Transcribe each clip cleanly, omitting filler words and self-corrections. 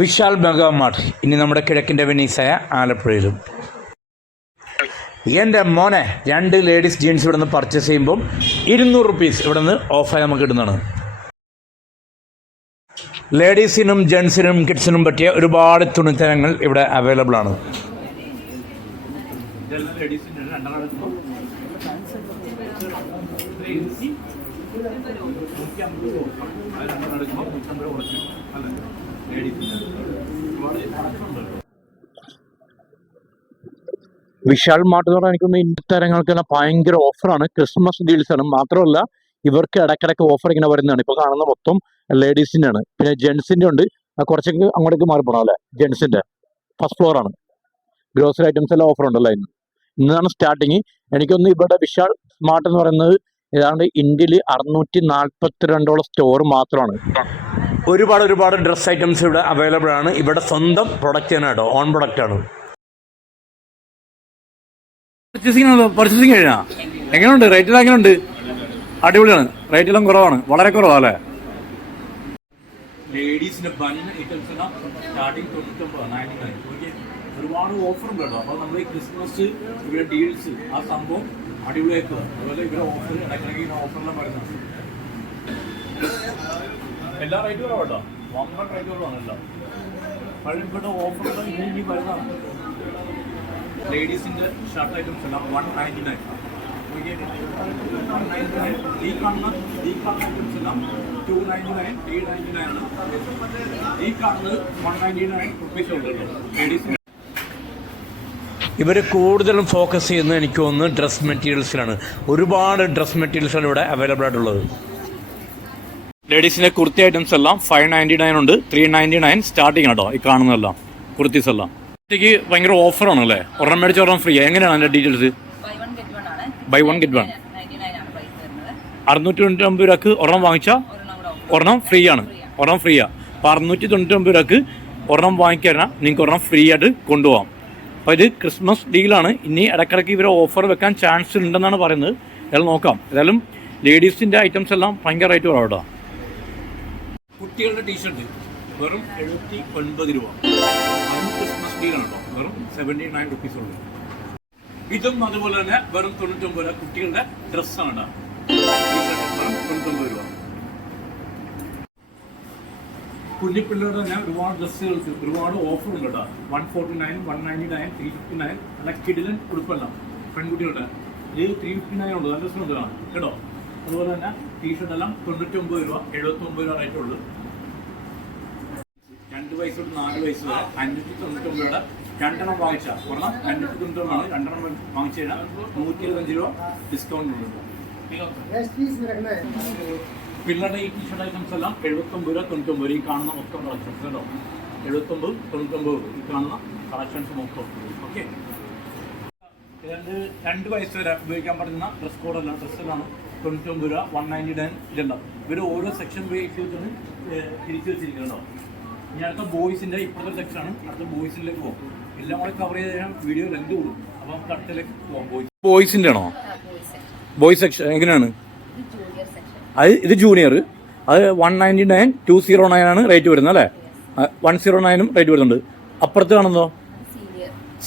Vishal mega mart ഇനി നമ്മുടെ കിഴക്കിൻ്റെ വെനീസായ ആലപ്പുഴയിലും. എൻ്റെ മോനെ 2 ലേഡീസ് ജീൻസ് ഇവിടെ നിന്ന് പർച്ചേസ് ചെയ്യുമ്പം 200 റുപ്പീസ് ഇവിടെ നിന്ന് ഓഫായി നമുക്ക് ഇടുന്നതാണ്. ലേഡീസിനും ജെൻസിനും കിഡ്സിനും പറ്റിയ ഒരുപാട് തുണിത്തരങ്ങൾ ഇവിടെ അവൈലബിൾ ആണ്. വിശാൽ മാർട്ട് എന്ന് പറഞ്ഞാൽ എനിക്കൊന്ന് ഇന്ത്യ തരങ്ങൾക്കെല്ലാം ഭയങ്കര ഓഫറാണ്, ക്രിസ്മസ് ഡീൽസ് ആണ്. മാത്രമല്ല ഇവർക്ക് ഇടയ്ക്കിടയ്ക്ക് ഓഫർ ഇങ്ങനെ വരുന്നതാണ്. ഇപ്പോൾ കാണുന്ന മൊത്തം ലേഡീസിൻ്റെ ആണ്, പിന്നെ ജെൻസിൻ്റെ ഉണ്ട്. കുറച്ചൊക്കെ അങ്ങോട്ടേക്ക് മാറിപ്പോണം അല്ലേ. ജെൻസിൻ്റെ ഫസ്റ്റ് ഫ്ലോർ ആണ്. ഗ്രോസറി ഐറ്റംസ് എല്ലാം ഓഫർ ഉണ്ടല്ലോ. ഇന്നാണ് സ്റ്റാർട്ടിങ്. എനിക്കൊന്ന് ഇവിടെ വിശാൽ സ്മാർട്ട് എന്ന് പറയുന്നത് ഏതാണ്ട് ഇന്ത്യയിൽ 642 സ്റ്റോർ മാത്രമാണ്. ഒരുപാട് ഡ്രസ് ഐറ്റംസ് ഇവിടെ അവൈലബിൾ ആണ്. ഇവിടെ സ്വന്തം പ്രൊഡക്റ്റ് തന്നെ കേട്ടോ, ഓൺ പ്രൊഡക്റ്റ് ആണ്. പർച്ചേസിങ് കഴിഞ്ഞാ എങ്ങനെയുണ്ട്? റേറ്റെല്ലാം എങ്ങനെയുണ്ട്? അടിപൊളിയാണ്. റേറ്റെല്ലാം കുറവാണ്, വളരെ കുറവാണ്. ലേഡീസിന്റെ ബനിയൻ ഐറ്റംസ് എല്ലാം സ്റ്റാർട്ടിങ് 99.99. ഒരുപാട് ഓഫർ ഉണ്ട് കേട്ടോ. അപ്പോൾ നമ്മൾ ഈ ക്രിസ്മസ് ഇവിടെ ഡീൽസ് ആ സംഭവം അടിപൊളിയാക്കുക. അതുപോലെ ഇവിടെ ഓഫർ ഇടയ്ക്കിടയ്ക്ക് ഓഫറെല്ലാം വരുന്നുണ്ട്. എല്ലാ റേറ്റ് കുറവാണ് കേട്ടോ, വമ്പൻ റേറ്റ് കുറവാണ് എല്ലാം. പഴയ ഇവിടെ ഓഫർ ഇനി വരുന്നതാണ്. ലേഡീസിന്റെ ഷർട്ട് ഐറ്റംസ് എല്ലാം 199. ഈ കാണുന്ന ഐറ്റംസ് എല്ലാം 299, 399 ആണ്. ഈ കാണുന്നത് 199 റുപ്പീസ് ഉണ്ട് ലേഡീസിന്. ഇവർ കൂടുതലും ഫോക്കസ് ചെയ്യുന്നത് എനിക്ക് തോന്നുന്നു ഡ്രസ് മെറ്റീരിയൽസിലാണ്. ഒരുപാട് ഡ്രസ് മെറ്റീരിയൽസാണ് ഇവിടെ അവൈലബിൾ ആയിട്ടുള്ളത്. ലേഡീസിന്റെ കുർത്തി ഐറ്റംസ് എല്ലാം 599 ഉണ്ട്, 399 സ്റ്റാർട്ടിങ് കേട്ടോ. ഈ കാണുന്നതെല്ലാം കുർത്തീസ് എല്ലാം ഭയങ്കര ഓഫറാണ് അല്ലേ. ഒരെണ്ണം മേടിച്ച് ഒരെണ്ണം ഫ്രീ. എങ്ങനെയാണ് അതിന്റെ details? Buy one get one. 699 രൂപക്ക് ഒരെണ്ണം വാങ്ങിച്ചാൽ ഒരെണ്ണം ഫ്രീ ആണ്. ഒരെണ്ണം ഫ്രീ ആണ്. അപ്പോൾ 699 രൂപക്ക് ഒരെണ്ണം വാങ്ങിക്കാൻ നിങ്ങൾക്ക് ഒരെണ്ണം ഫ്രീ ആയിട്ട് കൊണ്ടുപോകാം. അപ്പോൾ ഇത് ക്രിസ്മസ് ഡീലാണ്. ഇനി ഇടയ്ക്കിടയ്ക്ക് ഇവർ ഓഫർ വെക്കാൻ ചാൻസ് ഉണ്ടെന്നാണ് പറയുന്നത്. അതെല്ലാം നോക്കാം. ഏതായാലും ലേഡീസിൻ്റെ ഐറ്റംസ് എല്ലാം ഭയങ്കര റേറ്റ് കുറവാണ് കേട്ടോ. കുട്ടികളുടെ ടീഷർട്ട് വെറും 79 രൂപ. അതും ക്രിസ്മസ് ഡീലാണ് കേട്ടോ. വെറും 79 റുപ്പീസ് ഉള്ളൂ. ഇതും അതുപോലെ തന്നെ വെറും 99 രൂപ. കുട്ടികളുടെ ഡ്രസ്സാണ് കേട്ടോ. വെറും 99 രൂപ. കുഞ്ഞിപ്പിള്ളേരുടെ തന്നെ ഒരുപാട് ഡ്രസ്സുകൾക്ക് ഒരുപാട് ഓഫർ ഉണ്ട് കേട്ടോ. 149, 199, 359. നല്ല കിടിലൻ ഉടുപ്പല്ല പെൺകുട്ടികളുടെ. ഇത് 359 ഉണ്ട്. നല്ല രസമുണ്ട് കേട്ടോ. അതുപോലെ തന്നെ ടീഷർട്ട് എല്ലാം 99 രൂപ, 79 രൂപ റേറ്റ് ഉള്ളൂ. 2 വയസ്സ് തൊട്ട് 4 വയസ്സ് വരെ 599 രൂപയുടെ 2 വാങ്ങിച്ചാൽ ഒരെണ്ണം 599 ആണ്. 2 വാങ്ങിച്ചു കഴിഞ്ഞാൽ 125 രൂപ ഡിസ്കൗണ്ട് ഉണ്ട്. പിള്ളേരുടെ ഈ ടീഷർട്ട് ഐറ്റംസ് എല്ലാം 79 രൂപ, 99. ഈ കാണുന്ന മൊത്തം കളക്ഷൻസ് കേട്ടോ. 79, 99 ഈ കാണുന്ന കളക്ഷൻസ് മൊത്തം. ഓക്കെ, 2 വയസ്സ് വരെ ഉപയോഗിക്കാൻ പറ്റുന്ന ഡ്രസ് കോഡെല്ലാം ഡ്രസ്സെല്ലാം 99 രൂപ, 199 ഇതെല്ലാം. ഇവർ ഓരോ സെക്ഷൻ ഉപയോഗിച്ച് വെച്ചാണ് തിരിച്ചു വെച്ചിരിക്കുന്നത്. ഇനി അടുത്ത ബോയ്സിൻ്റെ ഇപ്പോഴത്തെ സെക്ഷനാണ്. അടുത്ത ബോയ്സിലേക്ക് പോകും. എല്ലാം കൂടെ കവർ ചെയ്ത് കഴിഞ്ഞാൽ വീഡിയോ ലെങ്ത് കൂടും. അപ്പം നമുക്ക് അടുത്തേക്ക് പോകാം. ബോയ്സിൻ്റെ ആണോ? ബോയ്സ് സെക്ഷൻ എങ്ങനെയാണ്? അത് ഇത് ജൂനിയർ. അത് 199, 209 ആണ് റേറ്റ് വരുന്നത് അല്ലേ. 109 റേറ്റ് വരുന്നുണ്ട്. അപ്പുറത്ത് കാണുന്നതോ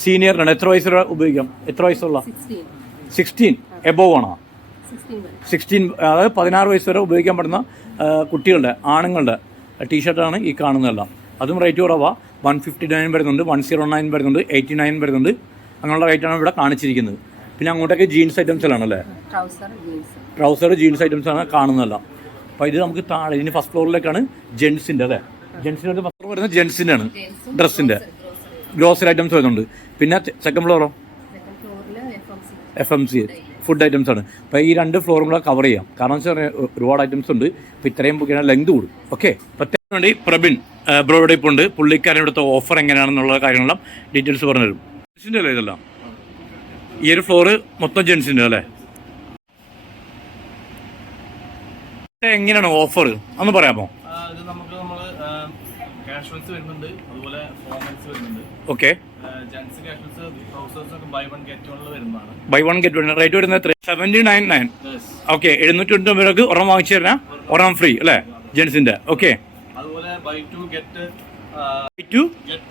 സീനിയറിനാണ്. എത്ര വയസ്സ് വരെ ഉപയോഗിക്കാം? എത്ര വയസ്സുള്ള? 16 എബോവ് ആണോ? 16, അതായത് 16 വയസ്സ് വരെ ഉപയോഗിക്കാൻ പറ്റുന്ന കുട്ടികളുടെ ആണുങ്ങളുടെ ടീഷർട്ടാണ് ഈ കാണുന്നതെല്ലാം. അതും റേറ്റ് കുറവാണ്. 159 വരുന്നുണ്ട്, 109 വരുന്നുണ്ട്, 89 വരുന്നുണ്ട്. അങ്ങനെയുള്ള റേറ്റാണ് ഇവിടെ കാണിച്ചിരിക്കുന്നത്. പിന്നെ അങ്ങോട്ടേക്ക് ജീൻസ് ഐറ്റംസിലാണ് അല്ലേ. ട്രൗസർ ജീൻസ് ഐറ്റംസ് ആണ് കാണുന്നതല്ല. അപ്പോൾ ഇത് നമുക്ക് താഴെ ഇനി ഫസ്റ്റ് ഫ്ലോറിലേക്കാണ് ജെൻസിൻ്റെ അല്ലേ. ജെൻസിൻ്റെ ഫസ്റ്റ് ഫ്ലോർ വരുന്നത് ജെൻസിൻ്റെ ആണ്. ഡ്രസ്സിൻ്റെ ഗ്രോസറി ഐറ്റംസ് വരുന്നുണ്ട്. പിന്നെ second fluoro FMC food items ആണ്. അപ്പോൾ ഈ 2 ഫ്ലോറും കൂടെ കവർ ചെയ്യാം. കാരണം വെച്ചാൽ ഒരുപാട് ഐറ്റംസ് ഉണ്ട്. അപ്പോൾ ഇത്രയും പോയി ലെങ്ത് കൂടും. ഓക്കെ, പ്രത്യേകം ഈ പ്രബിൻ ബ്രോയുടെ ഇപ്പോൾ ഉണ്ട്. പുള്ളിക്കാരൻ ഇവിടുത്തെ ഓഫർ എങ്ങനെയാണെന്നുള്ള കാര്യങ്ങളെല്ലാം ഡീറ്റെയിൽസ് പറഞ്ഞു തരും. ജെൻസിൻ്റെ അല്ലേ ഇതെല്ലാം? ഈ ഒരു ഫ്ലോറ് മൊത്തം ജെൻസിൻ്റെ അല്ലേ. എങ്ങനെയാണ് ഓഫർ ഒന്ന് പറയാമോ? കാഷ്വൽസ് വരുന്നുണ്ട്, അതുപോലെ ഫോർമൽസ് വരുന്നുണ്ട്. ഓക്കെ, ജെന്റ്സ് കാഷ്വൽസ് ട്രൗസേഴ്സ് ഒക്കെ ബൈ വൺ ഗെറ്റ് വൺ വരുന്നതാണ്. Buy one get one rate വരുന്നത് 799. ഓക്കെ, 799 രൂപക്ക് ഒരെണ്ണം വാങ്ങിച്ചു തരാം, ഒരെണ്ണം ഫ്രീ അല്ലേ ജെന്റ്സിന്റെ. ഓക്കെ, അതുപോലെ buy two get two get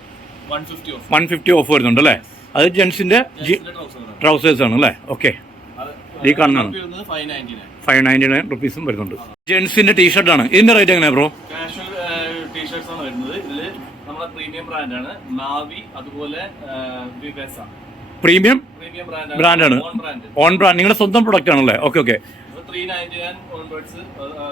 150 off. 150 off വരുന്നുണ്ട് അല്ലേ? അത് ജെൻസിന്റെ ട്രൗസേഴ്സ് ആണ് അല്ലേ? ഓക്കെ, ഈ കാണുന്നതാണ്. 599 റുപ്പീസും വരുന്നുണ്ട്. ജെൻസിന്റെ ടീഷർട്ടാണ്. ഇതിന്റെ റേറ്റ് എങ്ങനെയാ ബ്രോ? കാഷ്വൽ ടീഷർട്സ് ആണ് വരുന്നത്. ഇതില് നമ്മുടെ പ്രീമിയം ബ്രാൻഡാണ് നാവി, അതുപോലെ വിവേസ. പ്രീമിയം ബ്രാൻഡാണ്, ഓൺ ബ്രാൻഡ്, നിങ്ങളുടെ സ്വന്തം പ്രൊഡക്റ്റ് ആണല്ലേ? Okay okay. 399 ഓൺവേർഡ്സ്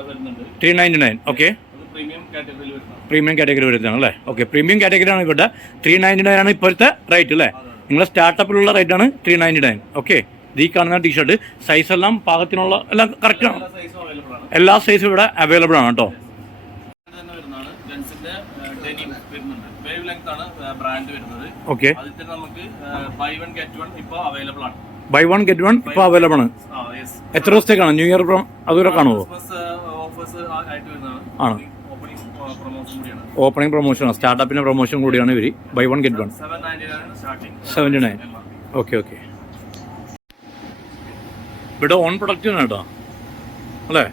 വരുന്നുണ്ട്. 399 ഓക്കെ, പ്രീമിയം കാറ്റഗറിയിൽ വരുന്നത്. പ്രീമിയം കാറ്റഗറി വരുന്നതാണ് അല്ലേ? ഓക്കെ, പ്രീമിയം കാറ്റഗറി ആണ് ഇവിടെ. 399 ആണ് ഇപ്പോഴത്തെ റേറ്റ് അല്ലേ? നിങ്ങളുടെ സ്റ്റാർട്ടപ്പിലുള്ള റേറ്റ് ആണ് 399. ഓക്കെ, ഈ കാണുന്ന ടീഷർട്ട് സൈസ് എല്ലാം പാകത്തിനുള്ള എല്ലാം കറക്റ്റ് ആണ്. എല്ലാ സൈസും ഇവിടെ അവൈലബിൾ ആണ് കേട്ടോ. ഓക്കെ, നമുക്ക് ബൈ വൺ ഗെറ്റ് വൺ ഇപ്പോൾ അവൈലബിൾ ആണ്. ബൈ വൺ ഗെറ്റ് വൺ ഇപ്പോൾ അവൈലബിൾ ആണ്. എത്ര ദിവസത്തേക്കാണ്? ന്യൂ ഇയർ അതുവരെ കാണുമോ? ആണ്, ഓപ്പണിംഗ് പ്രൊമോഷനാണ്, സ്റ്റാർട്ടപ്പിന്റെ പ്രൊമോഷൻ കൂടിയാണ് ഇവർ. ബൈ വൺ ഗെറ്റ് വൺ 79. Okay okay. ഇവിടെ ഓൺ പ്രൊഡക്റ്റ് ആണ് കേട്ടോ അല്ലേ?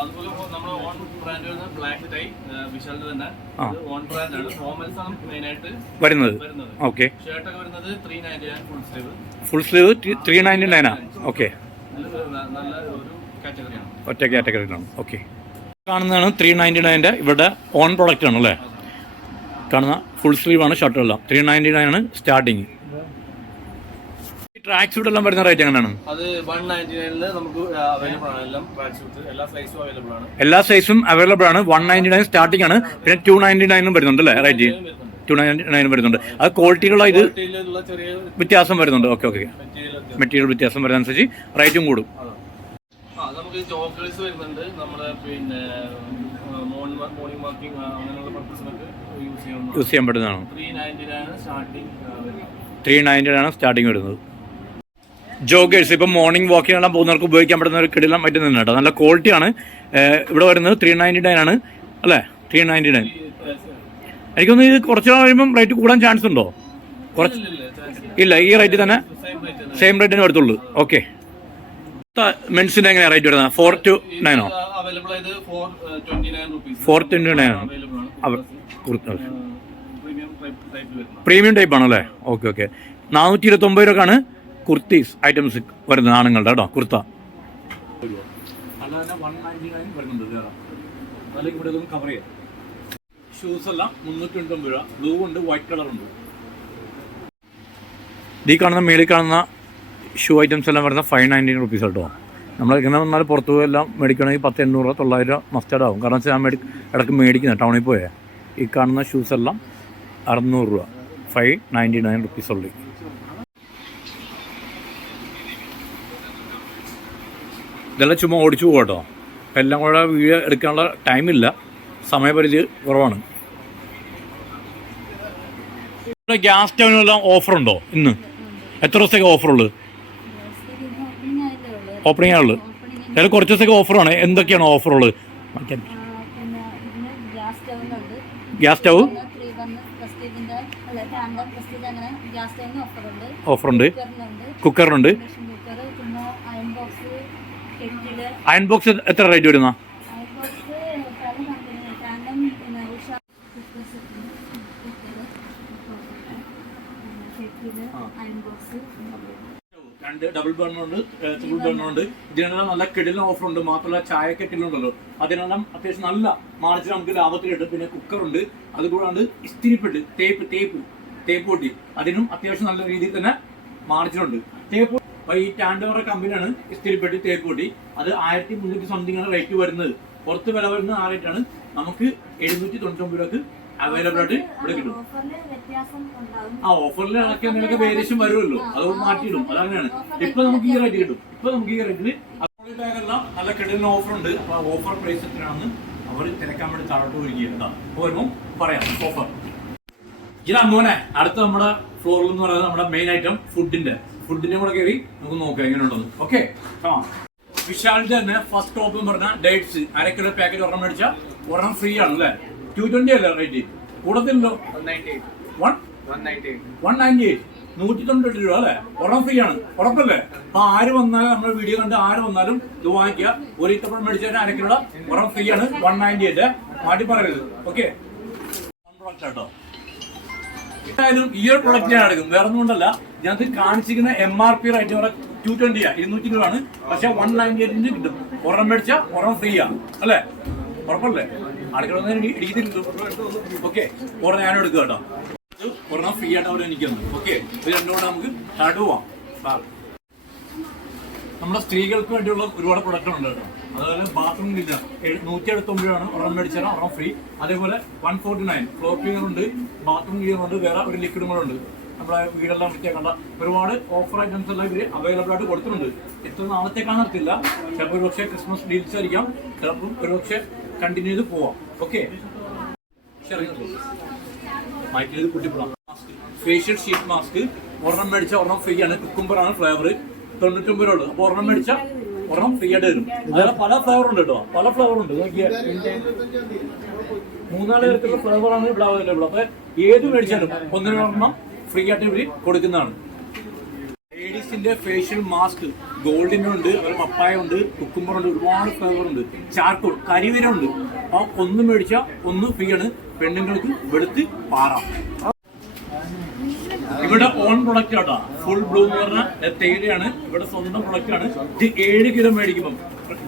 അതുപോലെ നമ്മുടെ ഓൺ ബ്രാൻഡ് വരുന്ന ബ്ലാക്ക് ടൈ വിശാലിന്റെ തന്നെ ഓൺ ബ്രാൻഡ് ആണ്. ഫോമൽസ് ആണ് മെയിൻ ആയിട്ട് വരുന്നത്. ഓക്കെ, ഷർട്ടൊക്കെ വരുന്നത് 399 full sleeve. Full sleeve 399 okay, നല്ല ഒരു കാറ്റഗറിയാണ്, ഒറ്റ കാറ്റഗറിയിലാണ്. ഓക്കെ, കാണുന്നതാണ് 399 ഇവിടെ ഓൺ പ്രൊഡക്റ്റ് ആണ് അല്ലേ? കാണുന്ന ഫുൾ സ്ലീവ് ആണ് ഷർട്ടുകളെല്ലാം. 399 ആണ് സ്റ്റാർട്ടിങ്. ട്രാക്ക് സ്യൂട്ട് എല്ലാം വരുന്ന റേറ്റ് എങ്ങനെയാണ്? അത് 199 നമുക്ക് അവൈലബിൾ ആണ്. എല്ലാം ട്രാക്ക് സ്യൂട്ട് എല്ലാ സൈസും അവൈലബിൾ ആണ്. എല്ലാ സൈസും അവൈലബിൾ ആണ്. 199 സ്റ്റാർട്ടിംഗ് ആണ്. പിന്നെ 299 വരുന്നുണ്ട് അല്ലേ? റേറ്റ് 299 വരുന്നുണ്ട്. അത് ക്വാളിറ്റിയുള്ള ഇത് വ്യത്യാസം വരുന്നുണ്ട്. ഓക്കെ ഓക്കെ, മെറ്റീരിയൽ വ്യത്യാസം വരുന്നതനുസരിച്ച് റേറ്റും കൂടും. നമുക്ക് ചോക്ലേറ്റ്സ് വരുന്നുണ്ട്. നമ്മുടെ പിന്നെ മോർണിംഗ് വാക്കിംഗ് അങ്ങനെയുള്ള പർപ്പസിനൊക്കെ യൂസ് ചെയ്യാൻ പറ്റുന്നതാണ്. 399 ആണ് സ്റ്റാർട്ടിങ് വരുന്നത്. ജോഗേഴ്സ് ഇപ്പം മോർണിംഗ് വാക്കിനെല്ലാം പോകുന്നവർക്ക് ഉപയോഗിക്കാൻ പറ്റുന്ന ഒരു കിടിലം പറ്റുന്നുണ്ട് കേട്ടോ. നല്ല ക്വാളിറ്റിയാണ്. ഇവിടെ വരുന്നത് 399 ആണ് അല്ലേ? 399. എനിക്കൊന്ന് ഇത് കുറച്ച് കഴിയുമ്പം റേറ്റ് കൂടാൻ ചാൻസ് ഉണ്ടോ? കുറച്ച് ഇല്ല, ഈ റേറ്റ് തന്നെ സെയിം റേറ്റിന് വരത്തുള്ളൂ. ഓക്കെ, മെൻസിന്റെ എങ്ങനെയാണ് റേറ്റ് വരുന്നത്? 429 429 ആണ്. പ്രീമിയം ടൈപ്പ് ആണല്ലേ? Okay okay. 429 രൂപക്കാണ് കുർത്തീസ് ഐറ്റംസ് വരുന്നത് ആണുങ്ങളുടെ കേട്ടോ. കുർത്ത ഷൂസ് എല്ലാം 399 രൂപ. ബ്ലൂ ഉണ്ട്, വൈറ്റ് കളർ ഉണ്ട്. ഈ കാണുന്ന മേളിൽ കാണുന്ന ഷൂ ഐറ്റംസ് എല്ലാം വരുന്ന 599 റുപ്പീസ് കേട്ടോ. നമ്മൾ ഇങ്ങനെ വന്നാൽ പുറത്തു പോയി എല്ലാം മേടിക്കണമെങ്കിൽ 800 രൂപ 900 രൂപ മസ്റ്റാർഡ് ആവും. കാരണം വെച്ചാൽ ഞാൻ ഇടയ്ക്ക് മേടിക്കുന്നത് ടൗണിൽ പോയാൽ. ഈ കാണുന്ന ഷൂസ് എല്ലാം 600 രൂപ, 599 റുപ്പീസ് ഉള്ളു. ഇതെല്ലാം ചുമ്മാ ഓടിച്ചു പോകും കേട്ടോ. അപ്പം എല്ലാം കൂടെ വീഡിയോ എടുക്കാനുള്ള ടൈമില്ല, സമയപരിധി കുറവാണ്. ഗ്യാസ് സ്റ്റൗവിനെല്ലാം ഓഫറുണ്ടോ ഇന്ന്? എത്ര ദിവസത്തേക്ക് ഓഫറുള്ളത്? ഓപ്പണിംഗ് ആണുള്ളത്. ചില കുറച്ച് ദിവസത്തേക്ക് ഓഫറാണ്. എന്തൊക്കെയാണ് ഓഫറുള്ളത്? ഗ്യാസ് സ്റ്റവ് ഓഫറുണ്ട്, കുക്കറിനുണ്ട്. അയൺ ബോക്സ് എത്ര റേറ്റ് വരുന്ന? രണ്ട് ഡബിൾ ബർണറുണ്ട്, ട്രിപ്പിൾ ബർണറുണ്ട്. ഇതിനെല്ലാം നല്ല കിടിലൻ ഓഫറുണ്ട്. മാത്രമല്ല ചായക്കെട്ടിലുണ്ടല്ലോ, അതിനെല്ലാം അത്യാവശ്യം നല്ല മാർജിൻ നമുക്ക് ലാഭത്തിൽ കിട്ടും. പിന്നെ കുക്കറുണ്ട്, അതുകൂടാണ്ട് ഇസ്തിരിപ്പെട്ട് തേപ്പ് പൊട്ടി, അതിനും അത്യാവശ്യം നല്ല രീതിയിൽ തന്നെ മാർജിൻ ഉണ്ട്. തേപ്പ് ഈ ടാൻഡോറ കമ്പനിയാണ് ഇസ്തിരിപ്പെട്ടി തേപ്പ് പൊട്ടി. അത് 1300 സംതിങ് ആണ് റേറ്റ് വരുന്നത്. പുറത്ത് വില വരുന്നത് ആ റേറ്റാണ്. നമുക്ക് 799 രൂപക്ക് അവൈലബിൾ ആയിട്ട് ഇവിടെ കിട്ടും. ആ ഓഫറിൽ ഇടയ്ക്ക് എന്തെങ്കിലുമൊക്കെ വേരിയേഷൻ വരുമല്ലോ, അത് മാറ്റിയിടും. അതങ്ങനെയാണ്. ഇപ്പൊ നമുക്ക് ഈ റേറ്റ് കിട്ടും. ഇപ്പൊ നമുക്ക് ഈ റേറ്റില് നല്ല കിടലിന് ഓഫറുണ്ട്. അപ്പൊ ഓഫർ പ്രൈസ് എത്രയാണെന്ന് അവർ തിരക്കാൻ വേണ്ടി താഴോട്ട് വരികയാണ്. അപ്പൊ വരുമ്പോൾ പറയാം ഓഫർ. ഇതാ മോനെ, അടുത്ത നമ്മുടെ ഫ്ലോറിൽ എന്ന് പറയുന്നത് നമ്മുടെ മെയിൻ ഐറ്റം ഫുഡിന്റെ കൂടെ കയറി നമുക്ക് നോക്കാം എങ്ങനെയുണ്ടെന്ന്. ഓക്കെ, വിശാലിന്റെ തന്നെ ഫസ്റ്റ് ടോപ്പ് എന്ന് പറഞ്ഞാൽ ഡേറ്റ്സ് 1/2 കിലോ പാക്കറ്റ് ഒരെണ്ണം മേടിച്ചാൽ ഒരെണ്ണം ഫ്രീ ആണ് അല്ലേ? 220 അല്ലേ റേറ്റ്? കൂടത്തില്ലല്ലോ. 198. 198 രൂപ അല്ലേ? ഒരെണ്ണം ഫ്രീ ആണ്, ഉറപ്പല്ലേ? അപ്പൊ ആര് വന്നാലും നമ്മുടെ വീഡിയോ കണ്ട് ആര് വന്നാലും ഇത് വാങ്ങിക്കുക. ഒരു ഈത്തപ്പഴം മേടിച്ചാൽ അരക്കിലുള്ള ഒരെണ്ണം ഫ്രീ ആണ്. 198 മാറ്റി പറയരുത്. ഓക്കെ, കേട്ടോ. എന്തായാലും ഈ ഒരു പ്രൊഡക്റ്റ് ഞാൻ എടുക്കും, വേറെ ഒന്നും കൊണ്ടല്ല. ഇതിനകത്ത് കാണിച്ചിരിക്കുന്ന MRP റേറ്റ് 220 200 രൂപയാണ്. പക്ഷെ 198 കിട്ടും. ഒരെണ്ണം മേടിച്ചാൽ ഒരെണ്ണം ഫ്രീ ആണ് അല്ലേ? ഉറപ്പല്ലേ? അടുക്കള ഇടിയിട്ട് കിട്ടും. ഓക്കെ, ഒരെണ്ണം ഞാനും എടുക്കുക കേട്ടോ. ഒരെണ്ണം ഫ്രീ ആയിട്ട് അവർ എനിക്ക് തന്നു. ഓക്കെ, ഇത് രണ്ടുകൊണ്ട് നമുക്ക് സ്റ്റാർട്ട് പോവാം. നമ്മുടെ സ്ത്രീകൾക്ക് വേണ്ടിയുള്ള ഒരുപാട് പ്രൊഡക്റ്റ് ഉണ്ട് കേട്ടോ. അതുപോലെ ബാത്റൂം ക്ലീനർ 179 രൂപയാണ് ഒരെണ്ണം മേടിച്ചാൽ ഒരെണ്ണം ഫ്രീ. അതേപോലെ 149 ഫ്ലോർ ക്ലീനർ ഉണ്ട്, ബാത്റൂം ക്ലീനർ ഉണ്ട്, വേറെ ഒരു ലിക്വിഡും കൂടെ ഉണ്ട്. നമ്മുടെ വീടെല്ലാം വൃത്തിയാക്കേണ്ട ഒരുപാട് ഓഫർ ഐറ്റംസ് എല്ലാം ഇവർ അവൈലബിൾ ആയിട്ട് കൊടുത്തിട്ടുണ്ട്. ഇത്ര നാളത്തേക്കാണ് നിർത്തില്ല. ചിലപ്പോൾ ഒരുപക്ഷെ ക്രിസ്മസ് ഡീൽസ് ആയിരിക്കാം, ചിലപ്പോൾ ഒരുപക്ഷെ കണ്ടിന്യൂ ചെയ്ത് പോവാം. ഓക്കെ, മൈക്കിൽ ചെയ്ത് കുട്ടിപ്പോളാം. ഫേഷ്യൽ ഷീറ്റ് മാസ്ക് ഒരെണ്ണം മേടിച്ചാൽ ഒരെണ്ണം ഫ്രീ ആണ്. കുക്കുംബറാണ് ഫ്ലേവർ, 99 രൂപ. അപ്പോൾ ഒരെണ്ണം മേടിച്ചാൽ ഒരെണ്ണം ഫ്രീ ആയിട്ട് വരും. അതിൽ പല ഫ്ലേവർ ഉണ്ട് കേട്ടോ, പല ഫ്ലേവർ ഉണ്ട്. നോക്കിയാൽ 3-4 തരത്തിലുള്ള ഫ്ലേവറാണ് ഇവിടെ അവൈലബിൾ. അപ്പൊ ഏത് മേടിച്ചാലും ഒരെണ്ണം ഫ്രീ ആയിട്ട് ഇവർ കൊടുക്കുന്നതാണ്. ലേഡീസിന്റെ ഫേഷ്യൽ മാസ്ക് ഗോൾഡിന്റെ ഉണ്ട്, അതുപോലെ പപ്പായ ഉണ്ട്, കുക്കുംബർ ഉണ്ട്, ഒരുപാട് ഫ്ലേവർ ഉണ്ട്. ചാർക്കോൾ കരിവീര ഉണ്ട്. അപ്പൊ ഒന്ന് മേടിച്ചാൽ ഒന്ന് ഫ്രീ ആണ്. പെണ്ണുങ്ങൾക്ക് വെളുത്ത് പാറാം. ഇവിടെ ഓൺ പ്രൊഡക്റ്റ് ആട്ടോ. ഫുൾ ബ്ലൂ എന്ന് പറഞ്ഞ തേയിലയാണ് ഇവിടെ സ്വന്തം പ്രൊഡക്റ്റ് ആണ്. ഇത് 7 കിലോ മേടിക്കുമ്പോൾ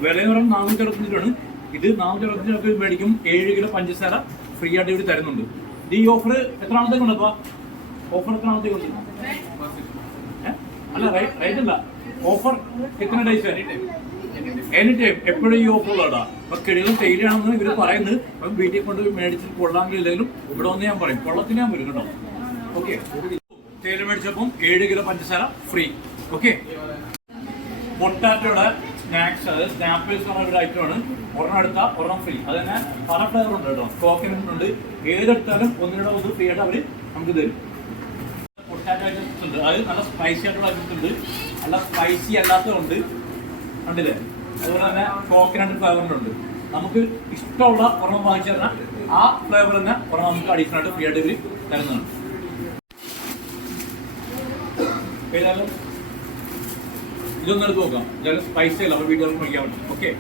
വില എന്ന് പറയുമ്പോൾ 465 രൂപയാണ്. ഇത് 465 രൂപ മേടിക്കും. 7 കിലോ പഞ്ചസാര ഫ്രീ ആയിട്ട് ഇവിടെ തരുന്നുണ്ട്. ഇത് ഈ ഓഫർ എത്ര നാളത്തേക്ക് ഉണ്ട്? അപ്പൊ ഓഫർ എത്ര നാളത്തേക്ക് ഉണ്ട്? അല്ല, റേറ്റ് അല്ല, ഓഫർ എത്ര ഡേയ്സ്? എനി ടൈം, എപ്പോഴും ഈ ഓഫർ ഉള്ളതാ. അപ്പൊ കിഴികളും തേയിലയാണെന്ന് ഇവർ പറയുന്നത്. അപ്പം വീട്ടിൽ കൊണ്ട് മേടിച്ചിട്ട് കൊള്ളാമെന്നില്ലെങ്കിലും ഇവിടെ വന്ന് ഞാൻ പറയും, കൊള്ളത്തിന് ഞാൻ വരും കേട്ടോ. ഓക്കെ, തേയില മേടിച്ചപ്പം 7 കിലോ പഞ്ചസാര ഫ്രീ. ഓക്കെ, പൊട്ടാറ്റോയുടെ സ്നാക്സ്, അത് സ്നാപ്പിൾസ് പറഞ്ഞ ഒരു ഐറ്റമാണ്. ഒരെണ്ണം എടുത്താൽ ഒരെണ്ണം ഫ്രീ. അത് തന്നെ പല ഫ്ലേവർ ഉണ്ട് കേട്ടോ. കോക്കനട്ട് ഉണ്ട്. ഏതെടുത്താലും ഒന്നിനോട് ഒന്ന് ഫ്രീ ആയിട്ട് അവർ നമുക്ക് തരും. പൊട്ടാറ്റോ ഐറ്റംസ് ഉണ്ട്, അത് നല്ല സ്പൈസി ആയിട്ടുള്ള ഐറ്റംസ് ഉണ്ട്, നല്ല സ്പൈസി അല്ലാത്തതുണ്ട്. കണ്ടില്ലേ? അതുപോലെ തന്നെ കോക്കനട്ട് ഫ്ലേവറിൻ്റെ ഉണ്ട്. നമുക്ക് ഇഷ്ടമുള്ള ഒരെണ്ണം വാങ്ങിച്ചു തന്നാൽ ആ ഫ്ലേവർ തന്നെ ഒരെണ്ണം നമുക്ക് അഡീഷണൽ ആയിട്ട് ഫ്രീ ആയിട്ട് ഇവർ തരുന്നതാണ്. ഏതായാലും ഇതൊന്നും എടുത്ത് നോക്കാം. ഇതായാലും സ്പൈസി അല്ല, അപ്പോൾ വീഡിയോ നോക്കിയാൽ പറ്റും. ഓക്കെ,